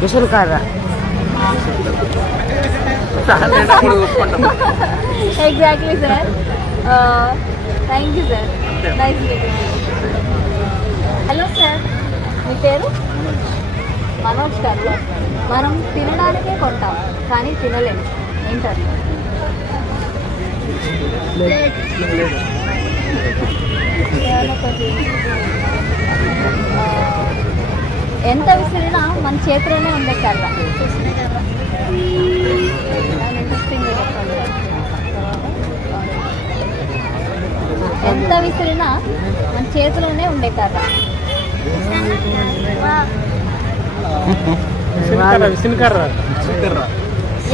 Machine కర్ర. Exactly sir thank you sir nice hello sir మీ పేరు? మనోజ్ గారు. మనం తినడానికే కొంటాం కానీ తినలేము. ఏంటారు ఆ, ఎంత విసిరినా మన చేతిలోనే ఉండే కర్ర. ఎంత విసిరినా మన చేతిలోనే ఉండే కర్ర.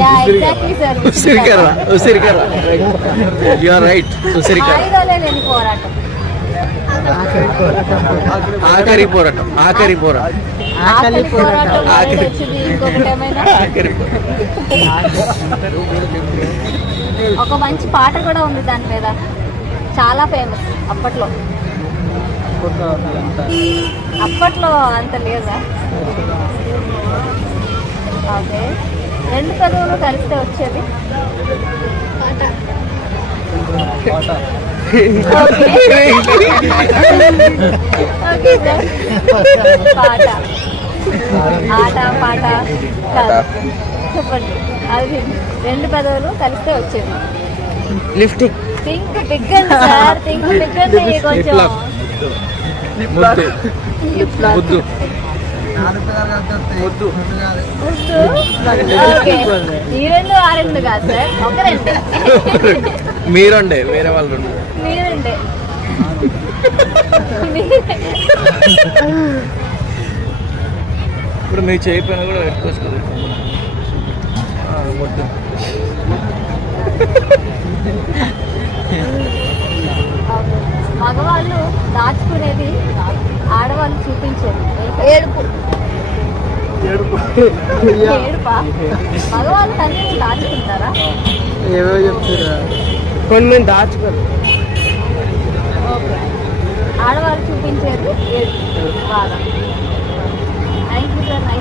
యా ఎగ్జాక్ట్లీ సార్ ఉసిరికర్ర ఉసిరికర్ర యు ఆర్ రైట్ ఉసిరికర్ర ఆయుధాలే లేని పోరాటం. ఆఖరి పోరాటం. ఆఖరి పోరాటం. ఆకలి ఆకలి. ఒక మంచి పాట కూడా ఉంది దాని మీద. చాలా ఫేమస్ అప్పట్లో. అప్పట్లో అంత లేదా? ఓకే రెండు చదువులు కలిస్తే వచ్చేది. సార్ పాట. ఆట పాట. చెప్పండి. అది రెండు పదవులు కలిస్తే వచ్చేది. లిఫ్టింగ్ థింక్ బిగ్గండి సార్ థింక్ బిగ్గండి కొంచెం. ముద్దు. ముద్దు. ముద్దు. ముద్దు. ఓకే. ఈ రెండు ఆ రెండు కాదు సార్ ఒక రెండే. మీరుండే వేరే వాళ్ళు. మీరండే. ఇప్పుడు మీరు చేయకపోయినా కూడా పెట్టుకోవచ్చు ఓకే. మగవాళ్ళు దాచుకునేది ఆడవాళ్ళు చూపించేది. ఏడుపు. ఏడుపా. మగవాళ్ళు తల్లి దాచుకుంటారా? ఏవో చెప్తున్నా కొన్ని మేము దాచుకోరు ఆడవాళ్ళు చూపించేది ఏడుపు. బాగా. Thank you sir nice meeting